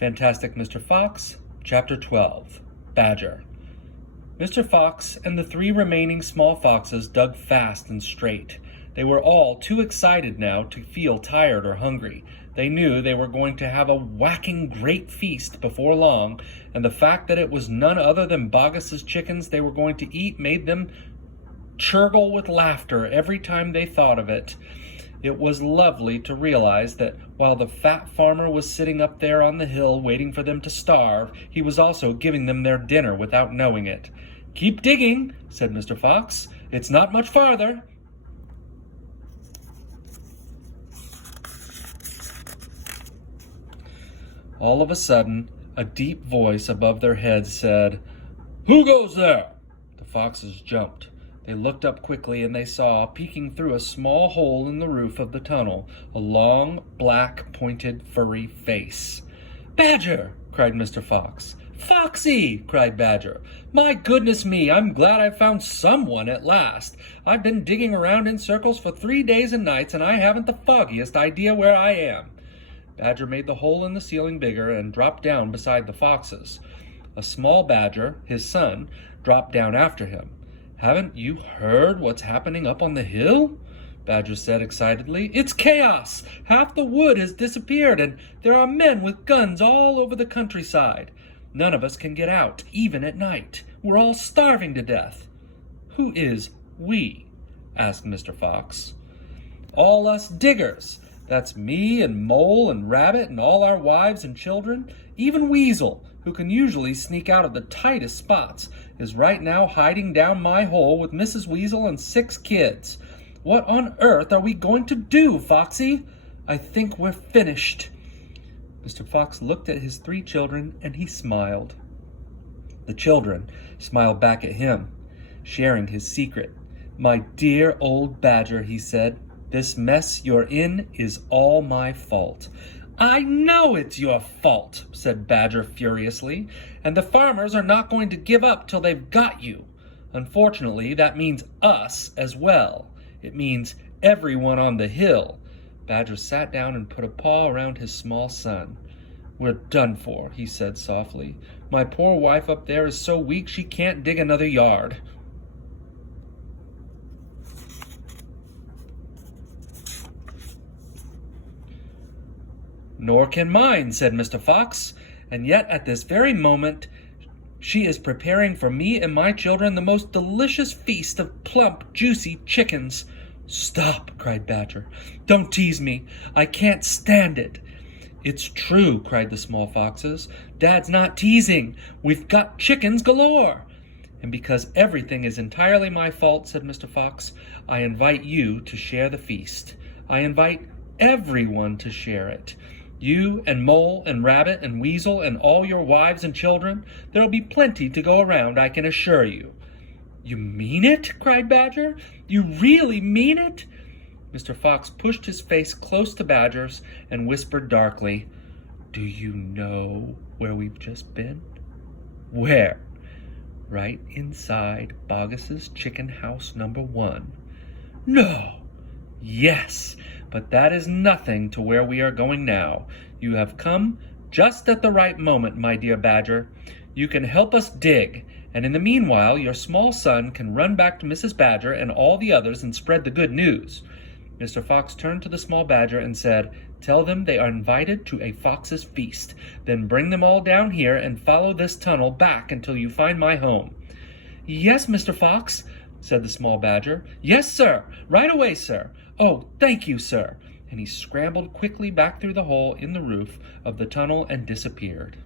Fantastic Mr. Fox, Chapter 12, Badger. Mr. Fox and the 3 remaining small foxes dug fast and straight. They were all too excited now to feel tired or hungry. They knew they were going to have a whacking great feast before long, and the fact that it was none other than Boggis's chickens they were going to eat made them churgle with laughter every time they thought of it. It was lovely to realize that while the fat farmer was sitting up there on the hill waiting for them to starve, he was also giving them their dinner without knowing it. "Keep digging," said Mr. Fox. "It's not much farther." All of a sudden, a deep voice above their heads said, "Who goes there?" The foxes jumped. They looked up quickly, and they saw, peeking through a small hole in the roof of the tunnel, a long, black, pointed, furry face. "Badger!" cried Mr. Fox. "Foxy!" cried Badger. "My goodness me, I'm glad I've found someone at last. I've been digging around in circles for 3 days and nights, and I haven't the foggiest idea where I am." Badger made the hole in the ceiling bigger and dropped down beside the foxes. A small badger, his son, dropped down after him. "Haven't you heard what's happening up on the hill?" Badger said excitedly. "It's chaos! Half the wood has disappeared, and there are men with guns all over the countryside. None of us can get out, even at night. We're all starving to death." "Who is we?" asked Mr. Fox. "All us diggers. That's me and Mole and Rabbit and all our wives and children. Even Weasel, who can usually sneak out of the tightest spots, is right now hiding down my hole with Mrs. Weasel and 6 kids. What on earth are we going to do, Foxy? I think we're finished." Mr. Fox looked at his 3 children, and he smiled. The children smiled back at him, sharing his secret. "My dear old Badger," he said, "this mess you're in is all my fault." "I know it's your fault," said Badger furiously, "and the farmers are not going to give up till they've got you. Unfortunately, that means us as well. It means everyone on the hill." Badger sat down and put a paw around his small son. "We're done for," he said softly. "My poor wife up there is so weak she can't dig another yard." "Nor can mine," said Mr. Fox, "and yet at this very moment she is preparing for me and my children the most delicious feast of plump, juicy chickens." "Stop!" cried Badger. "Don't tease me. I can't stand it." "It's true," cried the small foxes. "Dad's not teasing. We've got chickens galore." "And because everything is entirely my fault," said Mr. Fox, "I invite you to share the feast. I invite everyone to share it. You and Mole and Rabbit and Weasel and all your wives and children. There'll be plenty to go around, I can assure you." "You mean it?" cried Badger. "You really mean it?" Mr. Fox pushed his face close to Badger's and whispered darkly, "Do you know where we've just been?" "Where?" "Right inside Boggis's chicken house number 1. "No!" "Yes, but that is nothing to where we are going now. You have come just at the right moment, my dear Badger. You can help us dig, and in the meanwhile your small son can run back to Mrs. Badger and all the others and spread the good news." Mr. Fox turned to the small badger and said, "Tell them they are invited to a fox's feast. Then bring them all down here and follow this tunnel back until you find my home." "Yes, Mr. Fox," said the small badger. "Yes, sir. Right away, sir. Oh, thank you, sir." And he scrambled quickly back through the hole in the roof of the tunnel and disappeared.